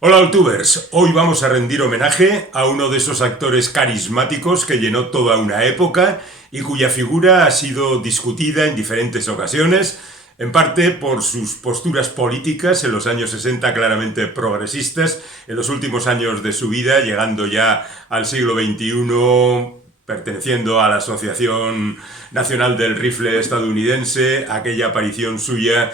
Hola Altubers, hoy vamos a rendir homenaje a uno de esos actores carismáticos que llenó toda una época y cuya figura ha sido discutida en diferentes ocasiones, en parte por sus posturas políticas en los años 60 claramente progresistas, en los últimos años de su vida, llegando ya al siglo XXI, perteneciendo a la Asociación Nacional del Rifle estadounidense, aquella aparición suya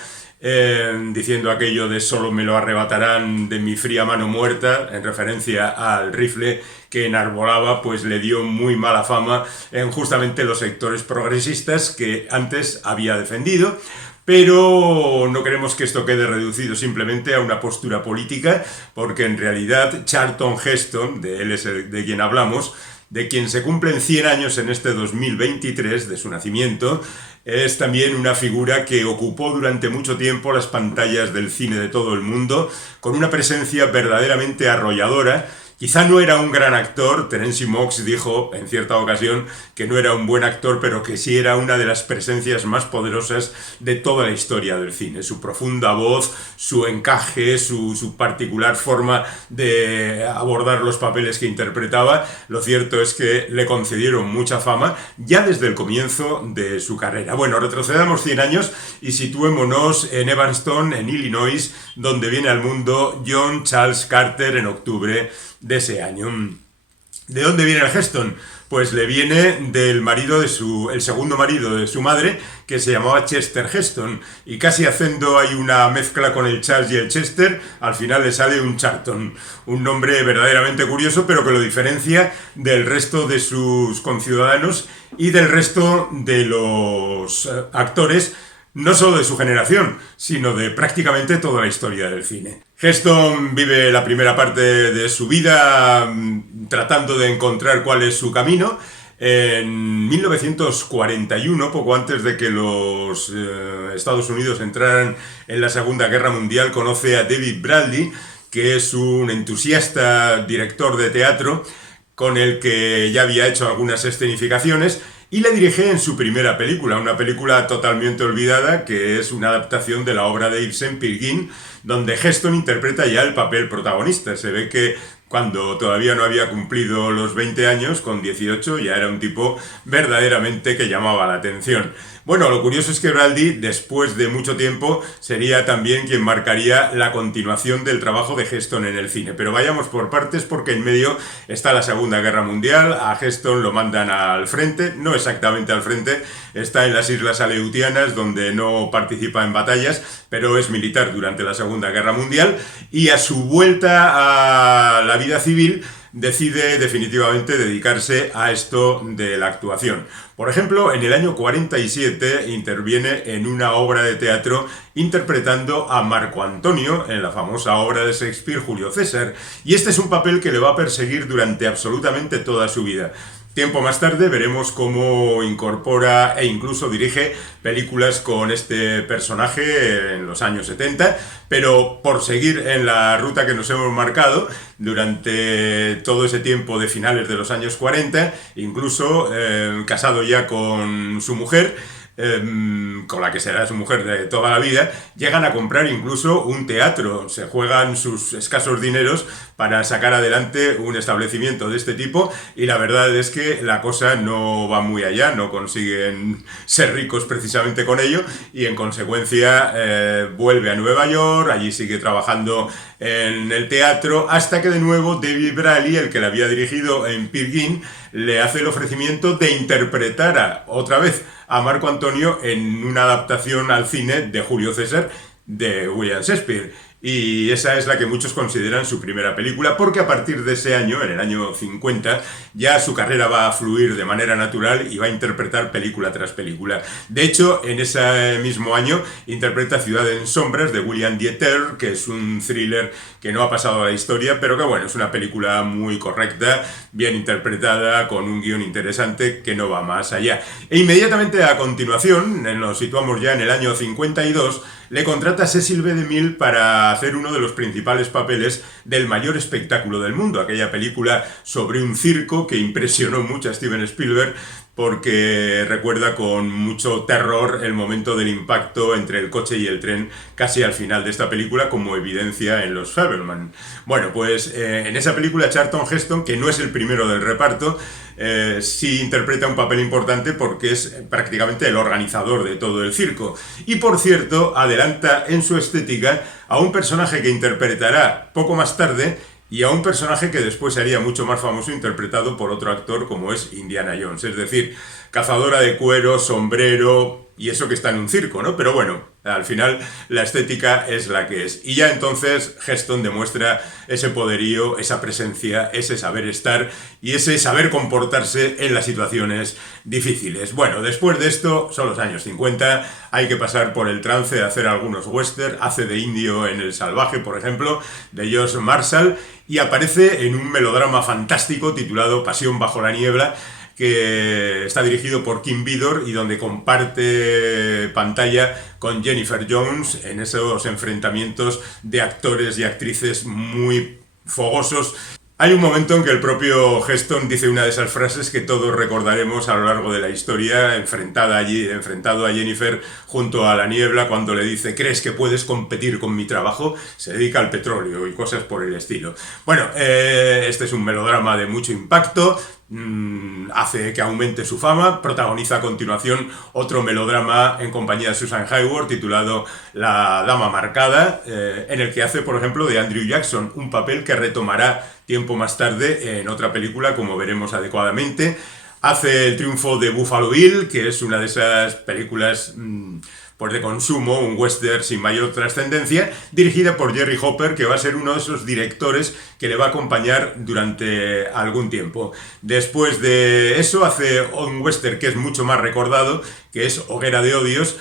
diciendo aquello de solo me lo arrebatarán de mi fría mano muerta, en referencia al rifle que enarbolaba, pues le dio muy mala fama en justamente los sectores progresistas que antes había defendido. Pero no queremos que esto quede reducido simplemente a una postura política, porque en realidad Charlton Heston, de él es de quien hablamos, de quien se cumplen 100 años en este 2023 de su nacimiento, es también una figura que ocupó durante mucho tiempo las pantallas del cine de todo el mundo, con una presencia verdaderamente arrolladora. Quizá no era un gran actor, Terence Mox dijo en cierta ocasión que no era un buen actor, pero que sí era una de las presencias más poderosas de toda la historia del cine. Su profunda voz, su encaje, su particular forma de abordar los papeles que interpretaba, lo cierto es que le concedieron mucha fama ya desde el comienzo de su carrera. Bueno, retrocedamos 100 años y situémonos en Evanston, en Illinois, donde viene al mundo John Charles Carter en octubre de ese año. ¿De dónde viene el Heston? Pues le viene del marido el segundo marido de su madre, que se llamaba Chester Heston, y casi haciendo ahí una mezcla con el Charles y el Chester, al final le sale un Charlton, un nombre verdaderamente curioso, pero que lo diferencia del resto de sus conciudadanos y del resto de los actores, no solo de su generación, sino de prácticamente toda la historia del cine. Heston vive la primera parte de su vida tratando de encontrar cuál es su camino. En 1941, poco antes de que los Estados Unidos entraran en la Segunda Guerra Mundial, conoce a David Bradley, que es un entusiasta director de teatro con el que ya había hecho algunas escenificaciones, y le dirige en su primera película, una película totalmente olvidada, que es una adaptación de la obra de Ibsen, Peer Gynt, donde Heston interpreta ya el papel protagonista. Se ve que cuando todavía no había cumplido los 20 años, con 18, ya era un tipo verdaderamente que llamaba la atención. Bueno, lo curioso es que Bradley, después de mucho tiempo, sería también quien marcaría la continuación del trabajo de Heston en el cine. Pero vayamos por partes, porque en medio está la Segunda Guerra Mundial. A Heston lo mandan al frente, no exactamente al frente, está en las Islas Aleutianas, donde no participa en batallas, pero es militar durante la Segunda Guerra Mundial, y a su vuelta a la vida civil decide definitivamente dedicarse a esto de la actuación. Por ejemplo, en el año 47 interviene en una obra de teatro interpretando a Marco Antonio en la famosa obra de Shakespeare Julio César, y este es un papel que le va a perseguir durante absolutamente toda su vida. Tiempo más tarde veremos cómo incorpora e incluso dirige películas con este personaje en los años 70, pero por seguir en la ruta que nos hemos marcado durante todo ese tiempo de finales de los años 40, incluso casado ya con su mujer, con la que será su mujer de toda la vida, llegan a comprar incluso un teatro, se juegan sus escasos dineros para sacar adelante un establecimiento de este tipo, y la verdad es que la cosa no va muy allá, no consiguen ser ricos precisamente con ello, y en consecuencia vuelve a Nueva York, allí sigue trabajando en el teatro, hasta que de nuevo David Bradley, el que le había dirigido en Peer Gynt, le hace el ofrecimiento de interpretar otra vez a Marco Antonio en una adaptación al cine de Julio César de William Shakespeare. Y esa es la que muchos consideran su primera película, porque a partir de ese año, en el año 50, ya su carrera va a fluir de manera natural y va a interpretar película tras película. De hecho, en ese mismo año interpreta Ciudad en Sombras de William Dieter, que es un thriller que no ha pasado a la historia, pero que bueno, es una película muy correcta, bien interpretada, con un guión interesante que no va más allá. E inmediatamente a continuación, nos situamos ya en el año 52, le contrata Cecil B. DeMille para hacer uno de los principales papeles del mayor espectáculo del mundo, aquella película sobre un circo que impresionó mucho a Steven Spielberg, porque recuerda con mucho terror el momento del impacto entre el coche y el tren casi al final de esta película, como evidencia en los Fabelman. Bueno, pues en esa película Charlton Heston, que no es el primero del reparto, sí interpreta un papel importante porque es prácticamente el organizador de todo el circo. Y por cierto, adelanta en su estética a un personaje que interpretará poco más tarde y a un personaje que después sería mucho más famoso interpretado por otro actor como es Indiana Jones. Es decir, cazadora de cuero, sombrero y eso que está en un circo, ¿no? Pero bueno, al final la estética es la que es. Y ya entonces Heston demuestra ese poderío, esa presencia, ese saber estar y ese saber comportarse en las situaciones difíciles. Bueno, después de esto, son los años 50, hay que pasar por el trance de hacer algunos western, hace de indio en El Salvaje, por ejemplo, de George Marshall, y aparece en un melodrama fantástico titulado Pasión bajo la niebla, que está dirigido por Kim Vidor y donde comparte pantalla con Jennifer Jones en esos enfrentamientos de actores y actrices muy fogosos. Hay un momento en que el propio Heston dice una de esas frases que todos recordaremos a lo largo de la historia, enfrentado a Jennifer junto a la niebla, cuando le dice: ¿crees que puedes competir con mi trabajo? Se dedica al petróleo y cosas por el estilo. Bueno, este es un melodrama de mucho impacto, hace que aumente su fama, protagoniza a continuación otro melodrama en compañía de Susan Hayward titulado La Dama Marcada, en el que hace, por ejemplo, de Andrew Jackson, un papel que retomará tiempo más tarde en otra película, como veremos adecuadamente. Hace El triunfo de Buffalo Bill, que es una de esas películas pues de consumo, un western sin mayor trascendencia, dirigida por Jerry Hopper, que va a ser uno de esos directores que le va a acompañar durante algún tiempo. Después de eso hace un western que es mucho más recordado, que es Hoguera de Odios,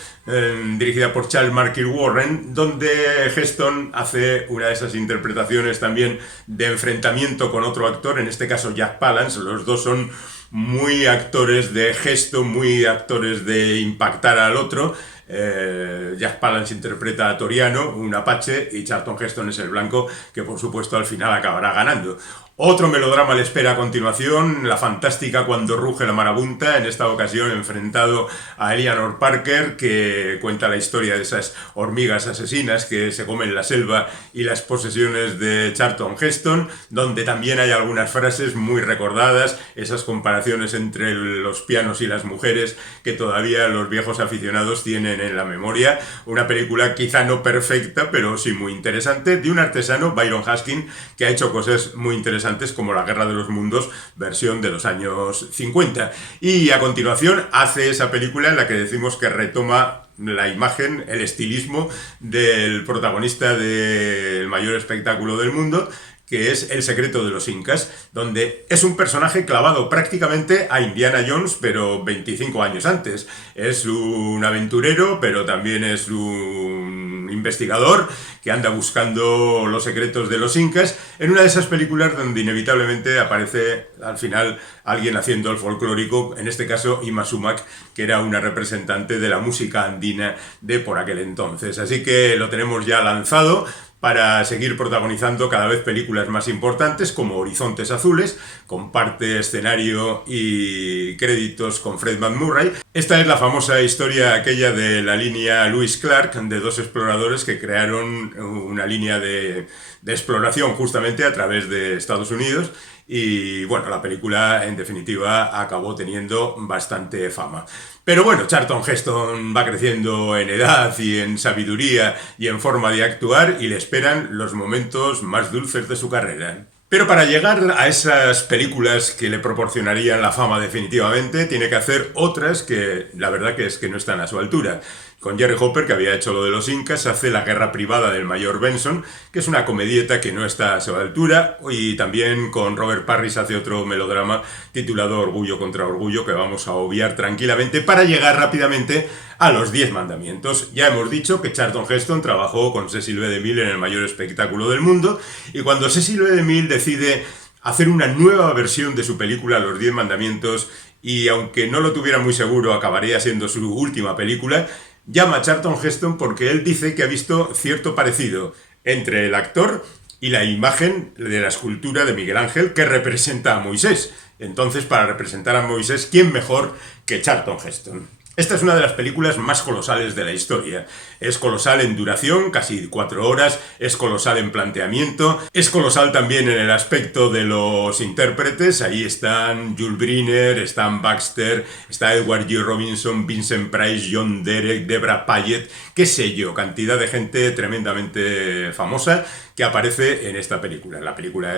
dirigida por Charles Marker Warren, donde Heston hace una de esas interpretaciones también de enfrentamiento con otro actor, en este caso Jack Palance. Los dos son muy actores de gesto, muy actores de impactar al otro. Jack Palance interpreta a Toriano, un apache, y Charlton Heston es el blanco, que por supuesto al final acabará ganando. Otro melodrama le espera a continuación, La fantástica Cuando ruge la marabunta, en esta ocasión enfrentado a Eleanor Parker, que cuenta la historia de esas hormigas asesinas que se comen la selva y las posesiones de Charlton Heston, donde también hay algunas frases muy recordadas, esas comparaciones entre los pianos y las mujeres que todavía los viejos aficionados tienen en la memoria. Una película quizá no perfecta, pero sí muy interesante, de un artesano, Byron Haskin, que ha hecho cosas muy interesantes como La Guerra de los Mundos, versión de los años 50. Y a continuación hace esa película en la que decimos que retoma la imagen, el estilismo del protagonista del mayor espectáculo del mundo, que es El secreto de los Incas, donde es un personaje clavado prácticamente a Indiana Jones, pero 25 años antes. Es un aventurero, pero también es un investigador que anda buscando los secretos de los incas, en una de esas películas donde inevitablemente aparece al final alguien haciendo el folclórico, en este caso Ima Sumac, que era una representante de la música andina de por aquel entonces. Así que lo tenemos ya lanzado para seguir protagonizando cada vez películas más importantes como Horizontes Azules, comparte escenario y créditos con Fred MacMurray. Esta es la famosa historia aquella de la línea Lewis Clark, de dos exploradores que crearon una línea de exploración justamente a través de Estados Unidos. Y bueno, la película en definitiva acabó teniendo bastante fama. Pero bueno, Charlton Heston va creciendo en edad y en sabiduría y en forma de actuar, y le esperan los momentos más dulces de su carrera. Pero para llegar a esas películas que le proporcionarían la fama definitivamente, tiene que hacer otras que la verdad que es que no están a su altura. Con Jerry Hopper, que había hecho lo de los incas, hace La guerra privada del mayor Benson, que es una comedieta que no está a su altura, y también con Robert Parris hace otro melodrama titulado Orgullo contra Orgullo, que vamos a obviar tranquilamente para llegar rápidamente a Los 10 mandamientos. Ya hemos dicho que Charlton Heston trabajó con Cecil B. DeMille en el mayor espectáculo del mundo, y cuando Cecil B. DeMille decide hacer una nueva versión de su película Los 10 mandamientos, y aunque no lo tuviera muy seguro acabaría siendo su última película, llama a Charlton Heston porque él dice que ha visto cierto parecido entre el actor y la imagen de la escultura de Miguel Ángel que representa a Moisés. Entonces, para representar a Moisés, ¿quién mejor que Charlton Heston? Esta es una de las películas más colosales de la historia. Es colosal en duración, casi 4 horas, es colosal en planteamiento, es colosal también en el aspecto de los intérpretes. Ahí están Jules Briner, están Baxter, está Edward G. Robinson, Vincent Price, John Derek, Debra Payet, qué sé yo, cantidad de gente tremendamente famosa que aparece en esta película. La película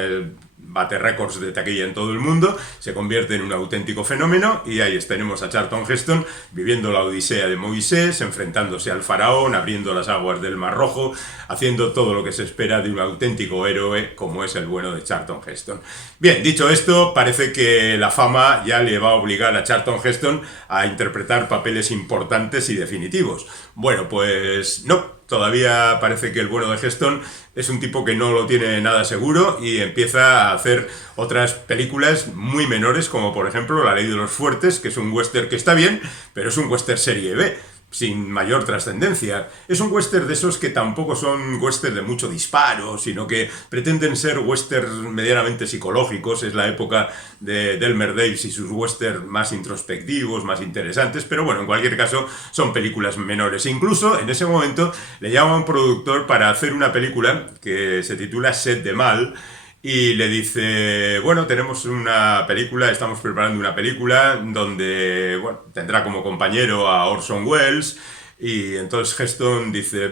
bate récords de taquilla en todo el mundo, se convierte en un auténtico fenómeno y ahí tenemos a Charlton Heston viviendo la odisea de Moisés, enfrentándose al faraón, abriendo las aguas del Mar Rojo, haciendo todo lo que se espera de un auténtico héroe como es el bueno de Charlton Heston. Bien, dicho esto, parece que la fama ya le va a obligar a Charlton Heston a interpretar papeles importantes y definitivos. Bueno, pues no. Todavía parece que el bueno de Heston es un tipo que no lo tiene nada seguro y empieza a hacer otras películas muy menores, como por ejemplo La Ley de los Fuertes, que es un western que está bien, pero es un western serie B, sin mayor trascendencia. Es un western de esos que tampoco son western de mucho disparo, sino que pretenden ser westerns medianamente psicológicos. Es la época de Delmer Daves y sus westerns más introspectivos, más interesantes, pero bueno, en cualquier caso son películas menores. Incluso en ese momento le llama a un productor para hacer una película que se titula Set de Mal, y le dice, bueno, tenemos una película, estamos preparando una película donde, bueno, tendrá como compañero a Orson Welles, y entonces Heston dice,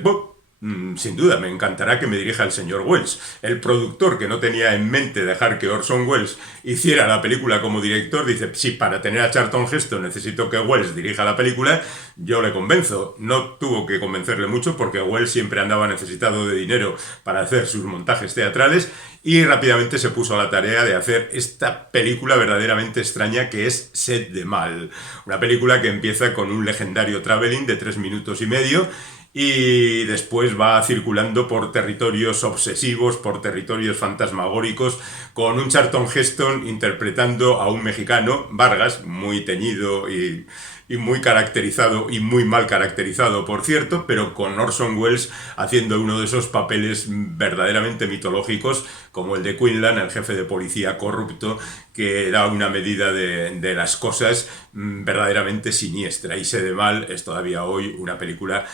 sin duda, me encantará que me dirija el señor Welles. El productor, que no tenía en mente dejar que Orson Welles hiciera la película como director, dice, sí, para tener a Charlton Heston necesito que Welles dirija la película, yo le convenzo. No tuvo que convencerle mucho porque Welles siempre andaba necesitado de dinero para hacer sus montajes teatrales y rápidamente se puso a la tarea de hacer esta película verdaderamente extraña que es Set de Mal. Una película que empieza con un legendario travelling de 3 minutos y medio y después va circulando por territorios obsesivos, por territorios fantasmagóricos, con un Charlton Heston interpretando a un mexicano, Vargas, muy teñido y muy caracterizado y muy mal caracterizado, por cierto, pero con Orson Welles haciendo uno de esos papeles verdaderamente mitológicos, como el de Quinlan, el jefe de policía corrupto, que da una medida de las cosas verdaderamente siniestra. Y Set de Mal es todavía hoy una película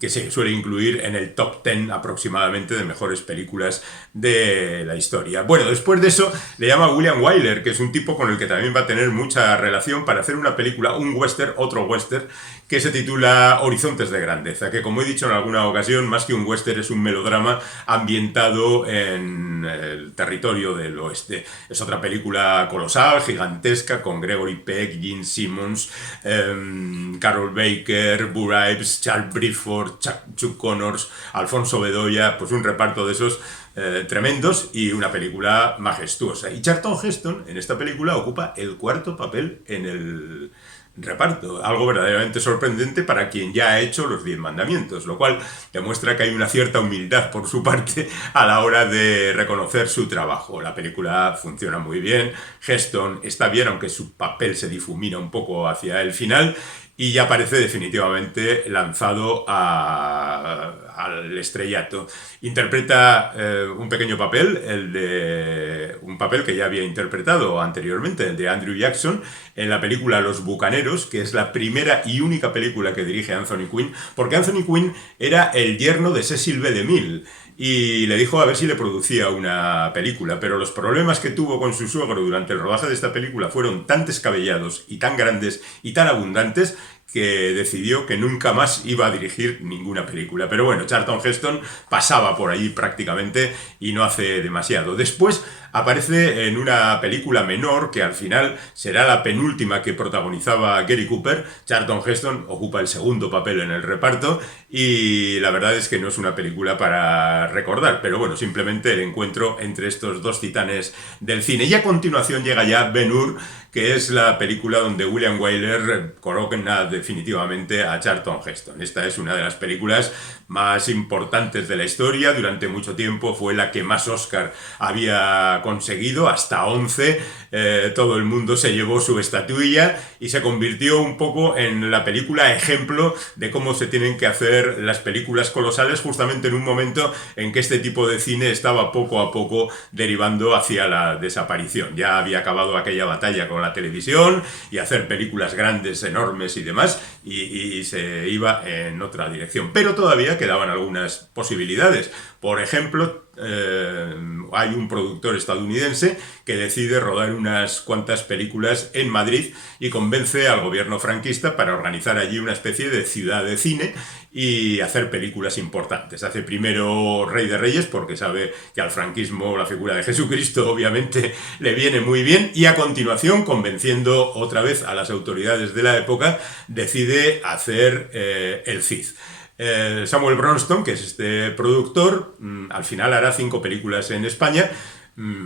que se suele incluir en el top 10 aproximadamente de mejores películas de la historia. Bueno, después de eso le llama William Wyler, que es un tipo con el que también va a tener mucha relación, para hacer una película, un western, otro western, que se titula Horizontes de Grandeza, que como he dicho en alguna ocasión, más que un western es un melodrama ambientado en el territorio del oeste. Es otra película colosal, gigantesca, con Gregory Peck, Gene Simmons, Carol Baker, Burr Ives, Charles Bridgeford, Chuck Connors, Alfonso Bedoya, pues un reparto de esos tremendos y una película majestuosa. Y Charlton Heston en esta película ocupa el 4º papel en el reparto, algo verdaderamente sorprendente para quien ya ha hecho los 10 mandamientos, lo cual demuestra que hay una cierta humildad por su parte a la hora de reconocer su trabajo. La película funciona muy bien, Heston está bien, aunque su papel se difumina un poco hacia el final, y ya parece definitivamente lanzado al estrellato. Interpreta un pequeño papel, un papel que ya había interpretado anteriormente, el de Andrew Jackson, en la película Los Bucaneros, que es la primera y única película que dirige Anthony Quinn, porque Anthony Quinn era el yerno de Cecil B. DeMille, y le dijo a ver si le producía una película, pero los problemas que tuvo con su suegro durante el rodaje de esta película fueron tan descabellados y tan grandes y tan abundantes que decidió que nunca más iba a dirigir ninguna película. Pero bueno, Charlton Heston pasaba por allí prácticamente y no hace demasiado. Después aparece en una película menor que al final será la penúltima que protagonizaba Gary Cooper. Charlton Heston ocupa el 2º papel en el reparto y la verdad es que no es una película para recordar, pero bueno, simplemente el encuentro entre estos dos titanes del cine. Y a continuación llega ya Ben-Hur, que es la película donde William Wyler coloca definitivamente a Charlton Heston. Esta es una de las películas más importantes de la historia. Durante mucho tiempo fue la que más Oscar había conseguido, hasta 11. Todo el mundo se llevó su estatuilla y se convirtió un poco en la película ejemplo de cómo se tienen que hacer las películas colosales, justamente en un momento en que este tipo de cine estaba poco a poco derivando hacia la desaparición. Ya había acabado aquella batalla con la televisión y hacer películas grandes, enormes y demás, y se iba en otra dirección. Pero todavía quedaban algunas posibilidades. Por ejemplo, hay un productor estadounidense que decide rodar unas cuantas películas en Madrid y convence al gobierno franquista para organizar allí una especie de ciudad de cine y hacer películas importantes. Hace primero Rey de Reyes, porque sabe que al franquismo la figura de Jesucristo obviamente le viene muy bien, y a continuación, convenciendo otra vez a las autoridades de la época, decide hacer El Cid. Samuel Bronston, que es este productor, al final hará 5 películas en España,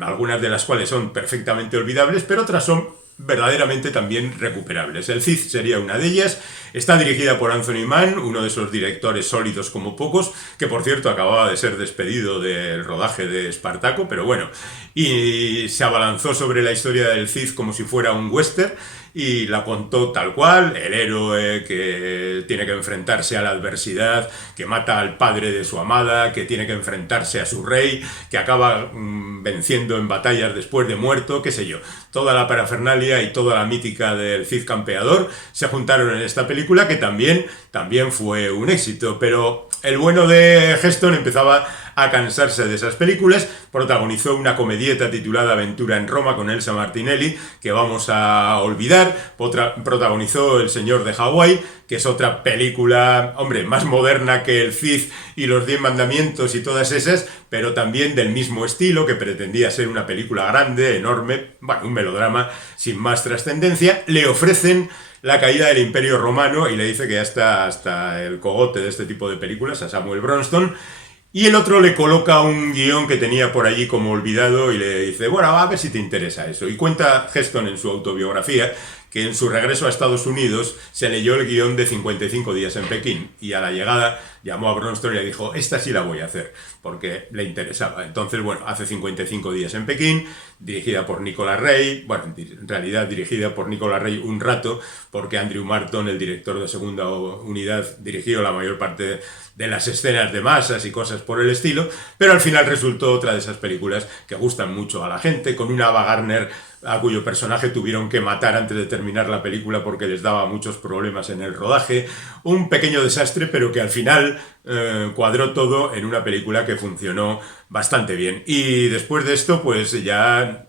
algunas de las cuales son perfectamente olvidables, pero otras son verdaderamente también recuperables. El Cid sería una de ellas. Está dirigida por Anthony Mann, uno de esos directores sólidos como pocos, que por cierto acababa de ser despedido del rodaje de Espartaco, pero bueno, y se abalanzó sobre la historia del Cid como si fuera un western y la contó tal cual: el héroe que tiene que enfrentarse a la adversidad, que mata al padre de su amada, que tiene que enfrentarse a su rey, que acaba venciendo en batallas después de muerto, qué sé yo. Toda la parafernalia y toda la mítica del Cid campeador se juntaron en esta película, que también fue un éxito, pero el bueno de Heston empezaba a cansarse de esas películas. Protagonizó una comedieta titulada Aventura en Roma con Elsa Martinelli, que vamos a olvidar. Protagonizó El Señor de Hawái, que es otra película, hombre, más moderna que El Cid y Los 10 Mandamientos y todas esas, pero también del mismo estilo, que pretendía ser una película grande, enorme, bueno, un melodrama sin más trascendencia. Le ofrecen La caída del Imperio Romano y le dice que ya está hasta el cogote de este tipo de películas, a Samuel Bronston. Y el otro le coloca un guión que tenía por allí como olvidado y le dice, bueno, a ver si te interesa eso. Y cuenta Heston en su autobiografía que en su regreso a Estados Unidos se leyó el guión de 55 días en Pekín, y a la llegada llamó a Bronston y le dijo, esta sí la voy a hacer, porque le interesaba. Entonces, bueno, hace 55 días en Pekín, dirigida por Nicolas Ray, bueno, en realidad dirigida por Nicolas Ray un rato, porque Andrew Marton, el director de Segunda Unidad, dirigió la mayor parte de las escenas de masas y cosas por el estilo, pero al final resultó otra de esas películas que gustan mucho a la gente, con una Ava Gardner a cuyo personaje tuvieron que matar antes de terminar la película porque les daba muchos problemas en el rodaje. Un pequeño desastre, pero que al final cuadró todo en una película que funcionó bastante bien. Y después de esto, pues ya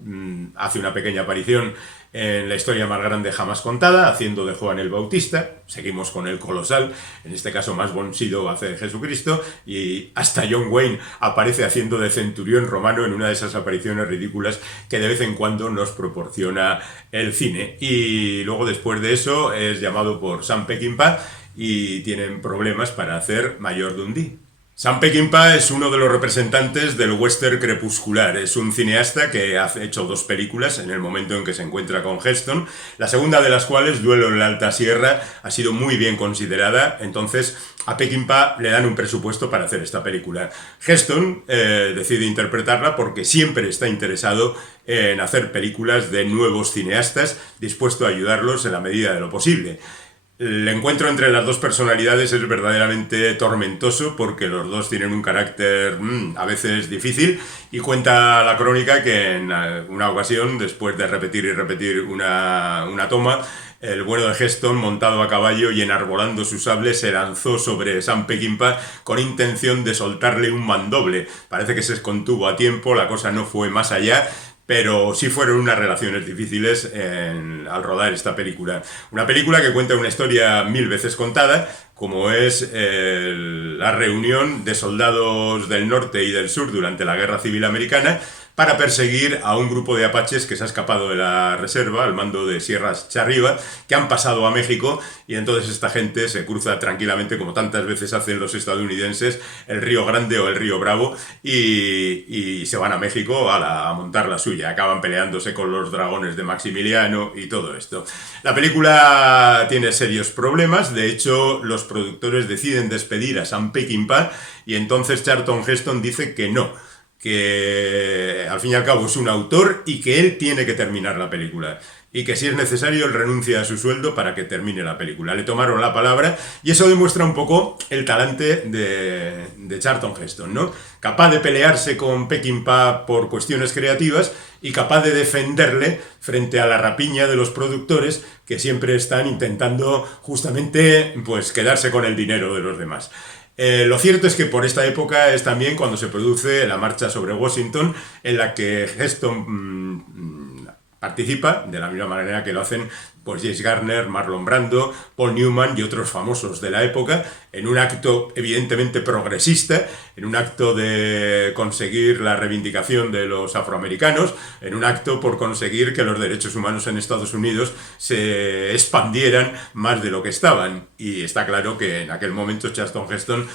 hace una pequeña aparición en La historia más grande jamás contada, haciendo de Juan el Bautista. Seguimos con el colosal, en este caso más von Sydow hace de Jesucristo, y hasta John Wayne aparece haciendo de centurión romano en una de esas apariciones ridículas que de vez en cuando nos proporciona el cine. Y luego, después de eso, es llamado por Sam Peckinpah y tienen problemas para hacer Mayor Dundee. Sam Peckinpah es uno de los representantes del western crepuscular. Es un cineasta que ha hecho 2 películas en el momento en que se encuentra con Heston, la segunda de las cuales, Duelo en la Alta Sierra, ha sido muy bien considerada. Entonces a Peckinpah le dan un presupuesto para hacer esta película. Heston decide interpretarla porque siempre está interesado en hacer películas de nuevos cineastas, dispuesto a ayudarlos en la medida de lo posible. El encuentro entre las 2 personalidades es verdaderamente tormentoso, porque los dos tienen un carácter a veces difícil, y cuenta la crónica que en una ocasión, después de repetir y repetir una toma, el bueno de Heston, montado a caballo y enarbolando su sable, se lanzó sobre Sam Peckinpah con intención de soltarle un mandoble. Parece que se contuvo a tiempo, la cosa no fue más allá, pero sí fueron unas relaciones difíciles al rodar esta película. Una película que cuenta una historia 1000 veces contada, como es la reunión de soldados del norte y del sur durante la Guerra Civil Americana, para perseguir a un grupo de apaches que se ha escapado de la reserva al mando de Sierras Charriba, que han pasado a México, y entonces esta gente se cruza tranquilamente, como tantas veces hacen los estadounidenses, el Río Grande o el Río Bravo, y se van a México a montar la suya. Acaban peleándose con los dragones de Maximiliano y todo esto. La película tiene serios problemas. De hecho, los productores deciden despedir a Sam Peckinpah, y entonces Charlton Heston dice que no, que al fin y al cabo es un autor y que él tiene que terminar la película. Y que si es necesario él renuncia a su sueldo para que termine la película. Le tomaron la palabra y eso demuestra un poco el talante de Charlton Heston, ¿no? Capaz de pelearse con Peckinpah por cuestiones creativas y capaz de defenderle frente a la rapiña de los productores que siempre están intentando justamente pues quedarse con el dinero de los demás. Lo cierto es que por esta época es también cuando se produce la marcha sobre Washington, en la que Heston participa, de la misma manera que lo hacen pues James Garner, Marlon Brando, Paul Newman y otros famosos de la época, en un acto evidentemente progresista, en un acto de conseguir la reivindicación de los afroamericanos, en un acto por conseguir que los derechos humanos en Estados Unidos se expandieran más de lo que estaban. Y está claro que en aquel momento Charlton Heston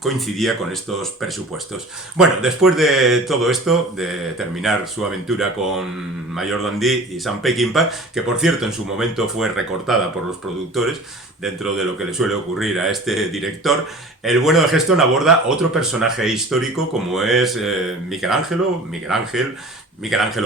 coincidía con estos presupuestos. Bueno, después de todo esto, de terminar su aventura con Mayor Dundee y Sam Peckinpah, que por cierto en su momento fue recortada por los productores, dentro de lo que le suele ocurrir a este director, el bueno de Heston aborda otro personaje histórico como es Miguel Ángel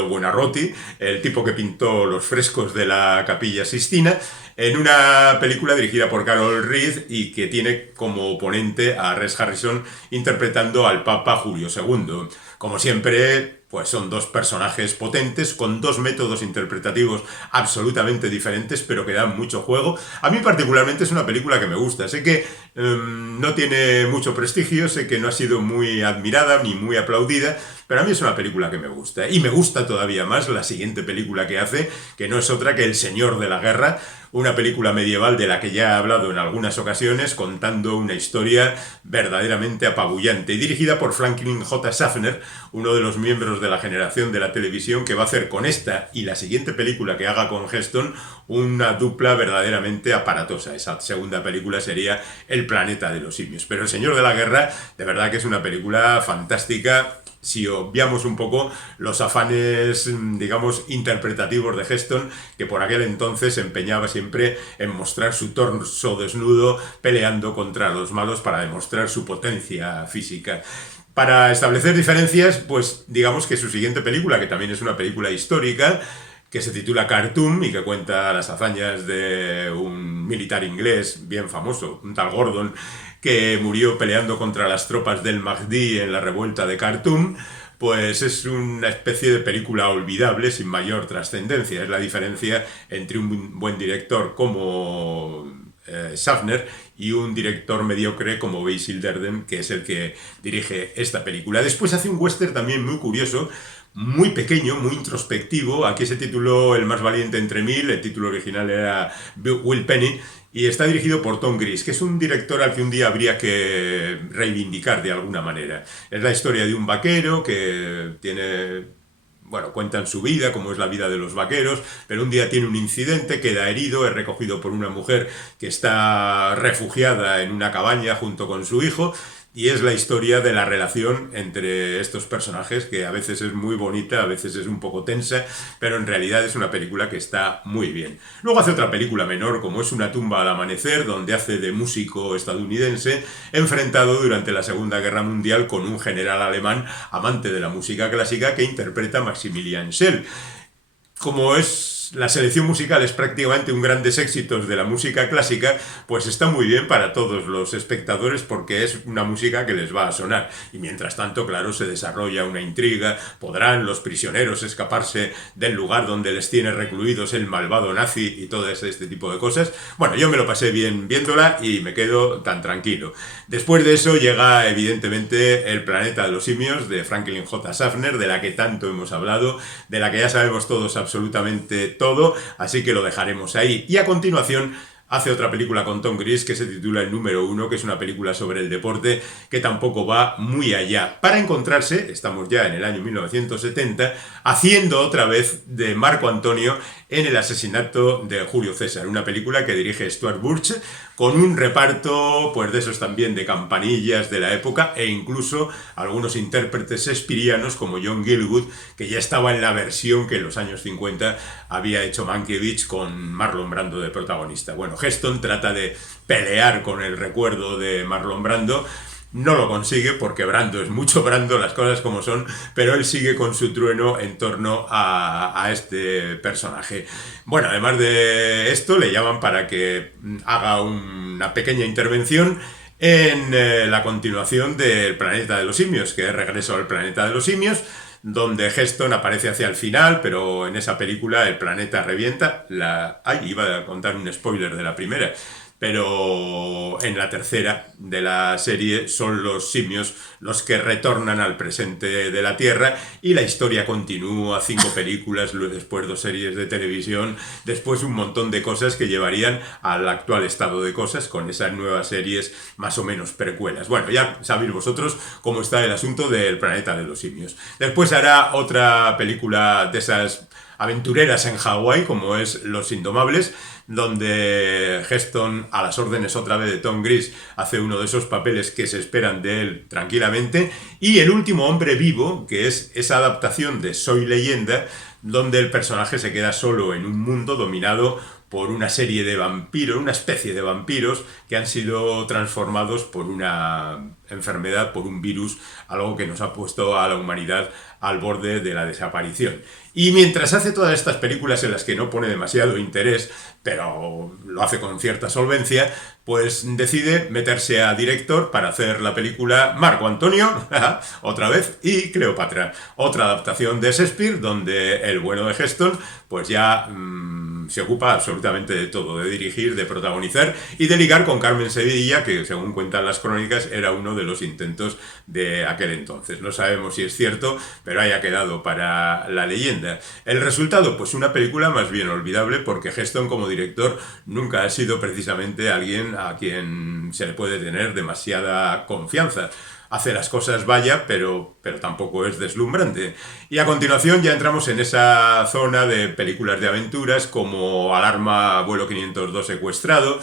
Buonarroti, el tipo que pintó los frescos de la Capilla Sixtina, en una película dirigida por Carol Reed y que tiene como oponente a Rex Harrison interpretando al Papa Julio II. Como siempre, pues son dos personajes potentes con dos métodos interpretativos absolutamente diferentes, pero que dan mucho juego. A mí particularmente es una película que me gusta. Sé que no tiene mucho prestigio, sé que no ha sido muy admirada ni muy aplaudida, pero a mí es una película que me gusta. Y me gusta todavía más la siguiente película que hace, que no es otra que El Señor de la Guerra, una película medieval de la que ya he hablado en algunas ocasiones, contando una historia verdaderamente apabullante y dirigida por Franklin J. Schaffner, uno de los miembros de la generación de la televisión que va a hacer con esta y la siguiente película que haga con Heston una dupla verdaderamente aparatosa. Esa segunda película sería El planeta de los simios. Pero El Señor de la Guerra, de verdad que es una película fantástica, si obviamos un poco los afanes, digamos, interpretativos de Heston, que por aquel entonces se empeñaba siempre en mostrar su torso desnudo peleando contra los malos para demostrar su potencia física. Para establecer diferencias, pues digamos que su siguiente película, que también es una película histórica, que se titula Khartoum y que cuenta las hazañas de un militar inglés bien famoso, un tal Gordon, que murió peleando contra las tropas del Mahdi en la revuelta de Khartoum, pues es una especie de película olvidable sin mayor trascendencia. Es la diferencia entre un buen director como Schaffner y un director mediocre como Basil Derdem, que es el que dirige esta película. Después hace un western también muy curioso, muy pequeño, muy introspectivo. Aquí se tituló El más valiente entre mil, el título original era Will Penny, y está dirigido por Tom Gris, que es un director al que un día habría que reivindicar de alguna manera. Es la historia de un vaquero que tiene... Bueno, cuentan su vida, cómo es la vida de los vaqueros, pero un día tiene un incidente, queda herido, es recogido por una mujer que está refugiada en una cabaña junto con su hijo, y es la historia de la relación entre estos personajes, que a veces es muy bonita, a veces es un poco tensa, pero en realidad es una película que está muy bien. Luego hace otra película menor, como es Una tumba al amanecer, donde hace de músico estadounidense, enfrentado durante la Segunda Guerra Mundial con un general alemán amante de la música clásica que interpreta Maximilian Schell. Como la selección musical es prácticamente un grandes éxitos de la música clásica, pues está muy bien para todos los espectadores porque es una música que les va a sonar. Y mientras tanto, claro, se desarrolla una intriga, podrán los prisioneros escaparse del lugar donde les tiene recluidos el malvado nazi y todo este tipo de cosas. Bueno, yo me lo pasé bien viéndola y me quedo tan tranquilo. Después de eso llega evidentemente El planeta de los simios de Franklin J. Schaffner, de la que tanto hemos hablado, de la que ya sabemos todos absolutamente todo, así que lo dejaremos ahí. Y a continuación hace otra película con Tom Cruise que se titula El número uno, que es una película sobre el deporte que tampoco va muy allá. Para encontrarse, estamos ya en el año 1970, haciendo otra vez de Marco Antonio en El asesinato de Julio César, una película que dirige Stuart Burch, con un reparto, pues de esos también de campanillas de la época, e incluso algunos intérpretes shakespearianos como John Gielgud, que ya estaba en la versión que en los años 50 había hecho Mankiewicz con Marlon Brando de protagonista. Bueno, Heston trata de pelear con el recuerdo de Marlon Brando. No lo consigue porque Brando es mucho Brando, las cosas como son, pero él sigue con su trueno en torno a este personaje. Bueno, además de esto, le llaman para que haga una pequeña intervención en la continuación del Planeta de los Simios, que es Regreso al Planeta de los Simios, donde Heston aparece hacia el final, pero en esa película el planeta revienta. Ay, iba a contar un spoiler de la primera. Pero en la tercera de la serie son los simios los que retornan al presente de la Tierra y la historia continúa, 5 películas, después 2 series de televisión, después un montón de cosas que llevarían al actual estado de cosas con esas nuevas series más o menos precuelas. Bueno, ya sabéis vosotros cómo está el asunto del Planeta de los Simios. Después hará otra película de esas aventureras en Hawái, como es Los Indomables, donde Heston, a las órdenes otra vez de Tom Cruise, hace uno de esos papeles que se esperan de él tranquilamente, y El último hombre vivo, que es esa adaptación de Soy Leyenda, donde el personaje se queda solo en un mundo dominado por una serie de vampiros, una especie de vampiros que han sido transformados por una enfermedad, por un virus, algo que nos ha puesto a la humanidad al borde de la desaparición. Y mientras hace todas estas películas en las que no pone demasiado interés, pero lo hace con cierta solvencia, pues decide meterse a director para hacer la película Marco Antonio, otra vez, y Cleopatra, otra adaptación de Shakespeare, donde el bueno de Heston pues ya se ocupa absolutamente de todo, de dirigir, de protagonizar y de ligar con Carmen Sevilla, que según cuentan las crónicas era uno de los intentos de aquel entonces. No sabemos si es cierto, pero haya quedado para la leyenda. El resultado, pues una película más bien olvidable, porque Heston como director nunca ha sido precisamente alguien a quien se le puede tener demasiada confianza. Hace las cosas vaya, pero tampoco es deslumbrante. Y a continuación ya entramos en esa zona de películas de aventuras como Alarma Vuelo 502 Secuestrado,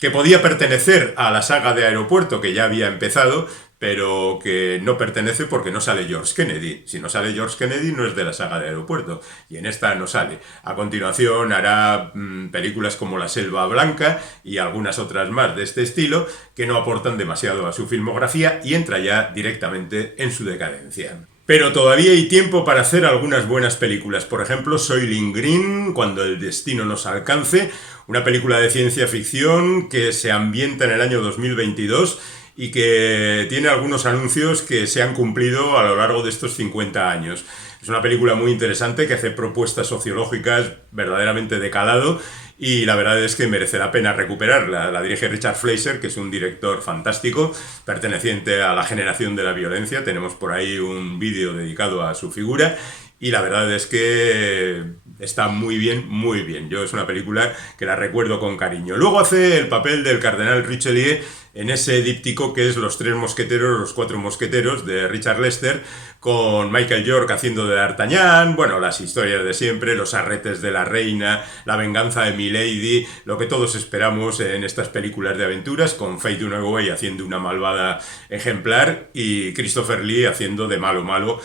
que podía pertenecer a la saga de Aeropuerto que ya había empezado, pero que no pertenece porque no sale George Kennedy. Si no sale George Kennedy no es de la saga de Aeropuerto, y en esta no sale. A continuación hará películas como La Selva Blanca y algunas otras más de este estilo que no aportan demasiado a su filmografía y entra ya directamente en su decadencia. Pero todavía hay tiempo para hacer algunas buenas películas. Por ejemplo, Soylent Green, Cuando el destino nos alcance, una película de ciencia ficción que se ambienta en el año 2022 y que tiene algunos anuncios que se han cumplido a lo largo de estos 50 años. Es una película muy interesante que hace propuestas sociológicas verdaderamente de calado y la verdad es que merece la pena recuperarla. La dirige Richard Fleischer, que es un director fantástico, perteneciente a la generación de la violencia. Tenemos por ahí un vídeo dedicado a su figura y la verdad es que está muy bien, muy bien. Yo es una película que la recuerdo con cariño. Luego hace el papel del cardenal Richelieu en ese díptico que es Los tres mosqueteros, los cuatro mosqueteros de Richard Lester, con Michael York haciendo de D'Artagnan, bueno, las historias de siempre, los arretes de la reina, la venganza de Milady, lo que todos esperamos en estas películas de aventuras, con Faye Dunaway haciendo una malvada ejemplar y Christopher Lee haciendo de malo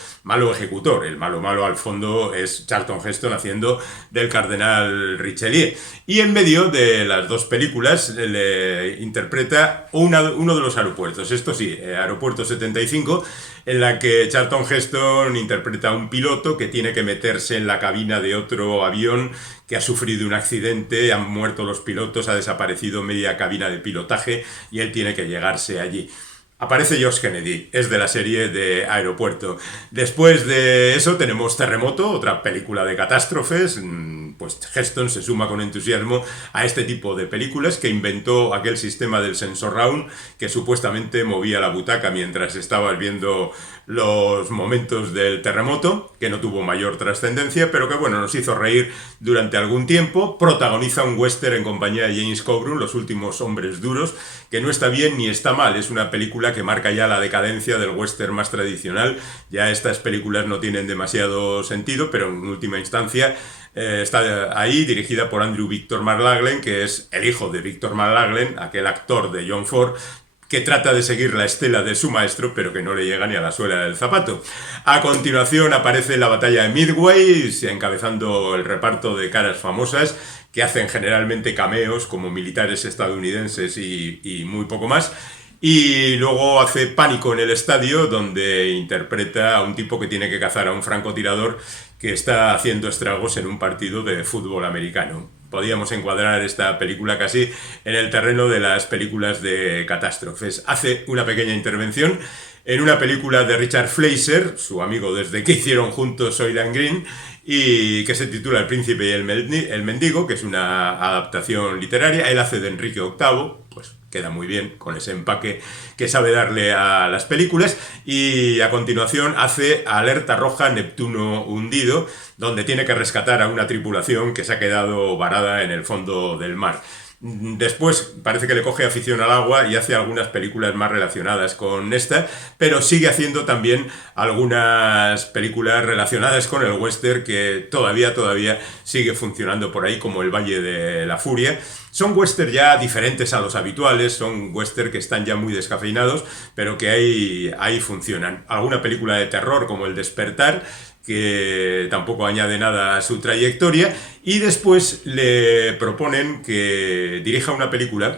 ejecutor. El malo al fondo es Charlton Heston haciendo del cardenal Richelieu. Y en medio de las dos películas le interpreta uno de los aeropuertos, esto sí, Aeropuerto 75, en la que Charlton Heston interpreta a un piloto que tiene que meterse en la cabina de otro avión que ha sufrido un accidente, han muerto los pilotos, ha desaparecido media cabina de pilotaje y él tiene que llegarse allí. Aparece George Kennedy, es de la serie de Aeropuerto. Después de eso tenemos Terremoto, otra película de catástrofes, pues Heston se suma con entusiasmo a este tipo de películas, que inventó aquel sistema del sensor round que supuestamente movía la butaca mientras estabas viendo los momentos del terremoto, que no tuvo mayor trascendencia, pero que bueno, nos hizo reír durante algún tiempo. Protagoniza un western en compañía de James Coburn, Los últimos hombres duros, que no está bien ni está mal, es una película que marca ya la decadencia del western más tradicional. Ya estas películas no tienen demasiado sentido, pero en última instancia está ahí, dirigida por Andrew Victor McLaglen, que es el hijo de Victor McLaglen, aquel actor de John Ford, que trata de seguir la estela de su maestro, pero que no le llega ni a la suela del zapato. A continuación aparece la batalla de Midway, encabezando el reparto de caras famosas, que hacen generalmente cameos como militares estadounidenses y muy poco más. Y luego hace Pánico en el estadio, donde interpreta a un tipo que tiene que cazar a un francotirador que está haciendo estragos en un partido de fútbol americano. Podríamos encuadrar esta película casi en el terreno de las películas de catástrofes. Hace una pequeña intervención en una película de Richard Fleischer, su amigo desde que hicieron juntos Soylent Green, y que se titula El príncipe y el mendigo, que es una adaptación literaria. Él hace de Enrique VIII, pues queda muy bien con ese empaque que sabe darle a las películas. Y a continuación hace Alerta Roja, Neptuno hundido, donde tiene que rescatar a una tripulación que se ha quedado varada en el fondo del mar. Después parece que le coge afición al agua y hace algunas películas más relacionadas con esta, pero sigue haciendo también algunas películas relacionadas con el western que todavía sigue funcionando por ahí, como El Valle de la Furia. Son western ya diferentes a los habituales, son western que están ya muy descafeinados, pero que ahí funcionan. Alguna película de terror como El Despertar, que tampoco añade nada a su trayectoria, y después le proponen que dirija una película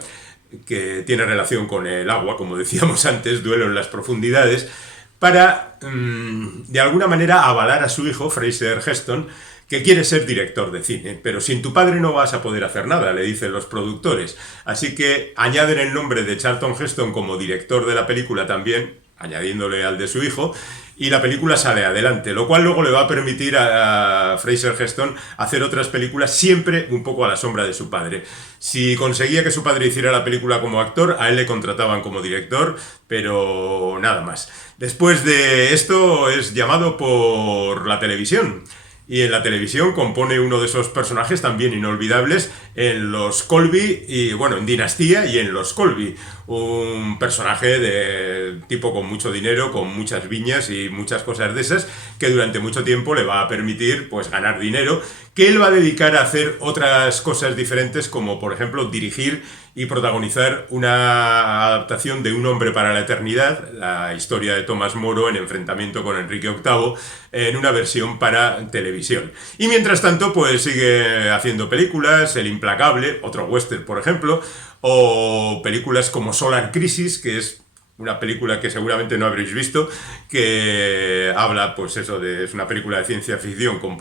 que tiene relación con el agua, como decíamos antes, Duelo en las profundidades, para de alguna manera avalar a su hijo, Fraser Heston, que quiere ser director de cine, pero sin tu padre no vas a poder hacer nada, le dicen los productores. Así que añaden el nombre de Charlton Heston como director de la película también, añadiéndole al de su hijo, y la película sale adelante, lo cual luego le va a permitir a Fraser Heston hacer otras películas siempre un poco a la sombra de su padre. Si conseguía que su padre hiciera la película como actor, a él le contrataban como director, pero nada más. Después de esto es llamado por la televisión. Y en la televisión compone uno de esos personajes también inolvidables en Los Colby, y bueno, en Dinastía y en Los Colby. Un personaje de tipo con mucho dinero, con muchas viñas y muchas cosas de esas, que durante mucho tiempo le va a permitir pues ganar dinero, que él va a dedicar a hacer otras cosas diferentes, como por ejemplo dirigir y protagonizar una adaptación de Un hombre para la eternidad, la historia de Tomás Moro en enfrentamiento con Enrique VIII, en una versión para televisión. Y mientras tanto, pues sigue haciendo películas, El implacable, otro western por ejemplo, o películas como Solar Crisis, que es una película que seguramente no habréis visto, que habla, pues eso, es una película de ciencia ficción con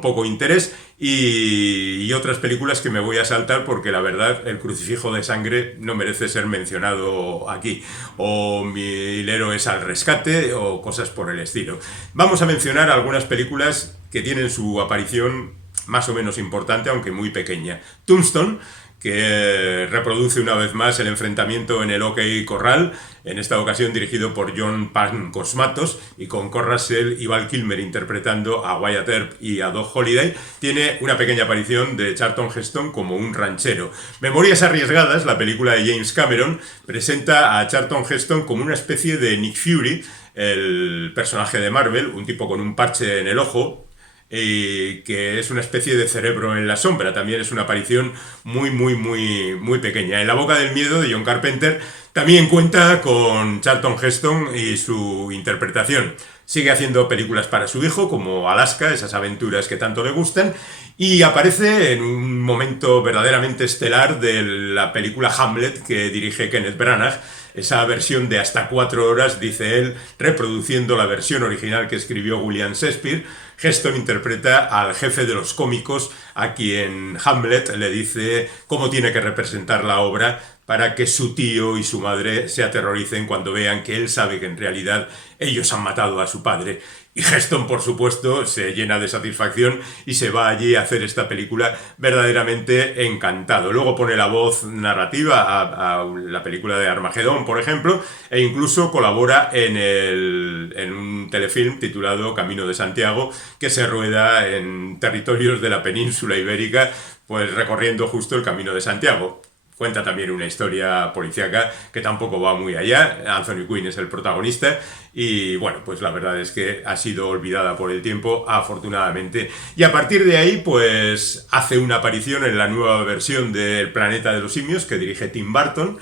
poco interés, y otras películas que me voy a saltar porque la verdad El crucifijo de sangre no merece ser mencionado aquí, o Mil héroes al rescate, o cosas por el estilo. Vamos a mencionar algunas películas que tienen su aparición más o menos importante, aunque muy pequeña. Tombstone, que reproduce una vez más el enfrentamiento en el OK Corral, en esta ocasión dirigido por John Pascosmatos y con Kurt Russell y Val Kilmer interpretando a Wyatt Earp y a Doc Holliday. Tiene una pequeña aparición de Charlton Heston como un ranchero. Memorias arriesgadas, la película de James Cameron, presenta a Charlton Heston como una especie de Nick Fury, el personaje de Marvel, un tipo con un parche en el ojo, que es una especie de cerebro en la sombra. También es una aparición muy pequeña. En La boca del miedo, de John Carpenter, también cuenta con Charlton Heston y su interpretación. Sigue haciendo películas para su hijo, como Alaska, esas aventuras que tanto le gustan, y aparece en un momento verdaderamente estelar de la película Hamlet, que dirige Kenneth Branagh, esa versión de hasta 4 horas, dice él, reproduciendo la versión original que escribió William Shakespeare. Heston interpreta al jefe de los cómicos, a quien Hamlet le dice cómo tiene que representar la obra para que su tío y su madre se aterroricen cuando vean que él sabe que en realidad ellos han matado a su padre. Y Heston, por supuesto, se llena de satisfacción y se va allí a hacer esta película verdaderamente encantado. Luego pone la voz narrativa a la película de Armagedón, por ejemplo, e incluso colabora en un telefilm titulado Camino de Santiago, que se rueda en territorios de la península ibérica, pues recorriendo justo el Camino de Santiago. Cuenta también una historia policíaca que tampoco va muy allá. Anthony Quinn es el protagonista y bueno, pues la verdad es que ha sido olvidada por el tiempo, afortunadamente. Y a partir de ahí, pues hace una aparición en la nueva versión del Planeta de los Simios que dirige Tim Burton.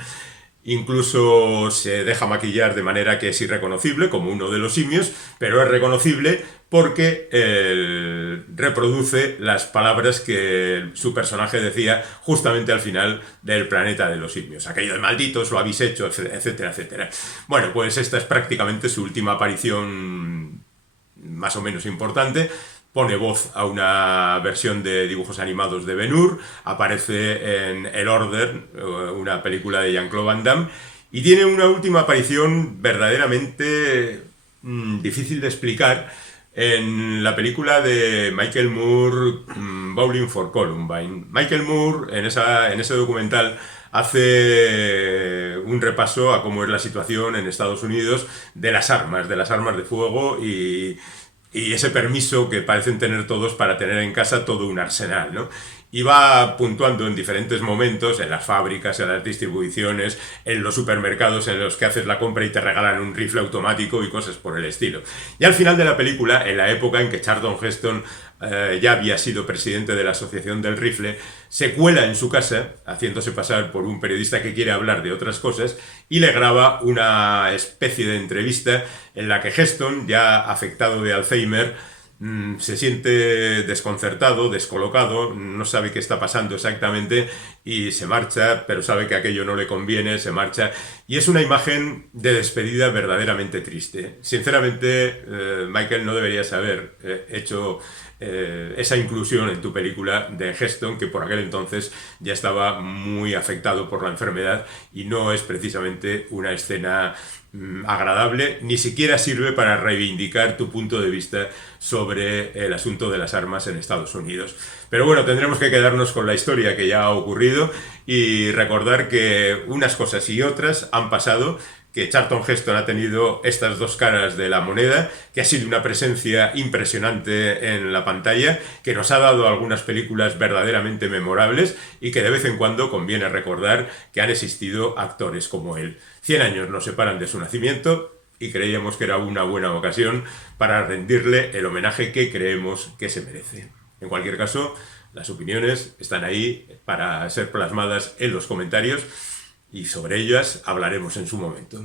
Incluso se deja maquillar de manera que es irreconocible como uno de los simios, pero es reconocible porque reproduce las palabras que su personaje decía justamente al final del Planeta de los Simios. Aquello de malditos, lo habéis hecho, etcétera, etcétera. Bueno, pues esta es prácticamente su última aparición más o menos importante. Pone voz a una versión de dibujos animados de Ben-Hur, aparece en El Order, una película de Jean-Claude Van Damme, y tiene una última aparición verdaderamente difícil de explicar en la película de Michael Moore, Bowling for Columbine. Michael Moore, en ese documental, hace un repaso a cómo es la situación en Estados Unidos de las armas de fuego y ese permiso que parecen tener todos para tener en casa todo un arsenal, ¿no? Y va puntuando en diferentes momentos, en las fábricas, en las distribuciones, en los supermercados en los que haces la compra y te regalan un rifle automático y cosas por el estilo. Y al final de la película, en la época en que Charlton Heston ya había sido presidente de la Asociación del Rifle, se cuela en su casa, haciéndose pasar por un periodista que quiere hablar de otras cosas, y le graba una especie de entrevista en la que Heston, ya afectado de Alzheimer, se siente desconcertado, descolocado, no sabe qué está pasando exactamente y se marcha, pero sabe que aquello no le conviene, se marcha. Y es una imagen de despedida verdaderamente triste. Sinceramente, Michael, no deberías haber hecho esa inclusión en tu película de Heston, que por aquel entonces ya estaba muy afectado por la enfermedad y no es precisamente una escena agradable, ni siquiera sirve para reivindicar tu punto de vista sobre el asunto de las armas en Estados Unidos. Pero bueno, tendremos que quedarnos con la historia que ya ha ocurrido y recordar que unas cosas y otras han pasado, que Charlton Heston ha tenido estas dos caras de la moneda, que ha sido una presencia impresionante en la pantalla, que nos ha dado algunas películas verdaderamente memorables y que de vez en cuando conviene recordar que han existido actores como él. 100 años nos separan de su nacimiento y creíamos que era una buena ocasión para rendirle el homenaje que creemos que se merece. En cualquier caso, las opiniones están ahí para ser plasmadas en los comentarios y sobre ellas hablaremos en su momento.